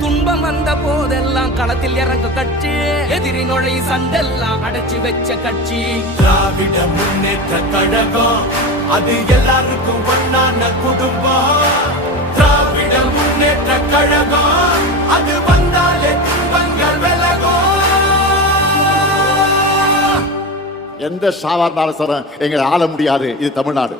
துன்பம் வந்த போதெல்லாம் களத்தில் இறங்க கட்சி, எதிரி நுழை சண்டெல்லாம் அடைச்சு வச்ச கட்சி. திராவிட முன்னேற்ற கழகம் அது எல்லாருக்கும் ஒன்னான குடும்பம். திராவிட முன்னேற்ற கழகம் அது வந்தாலே துன்பங்கள் விலகும். எந்த சாவா இருந்தாலும் எங்களை ஆள முடியாது. இது தமிழ்நாடு.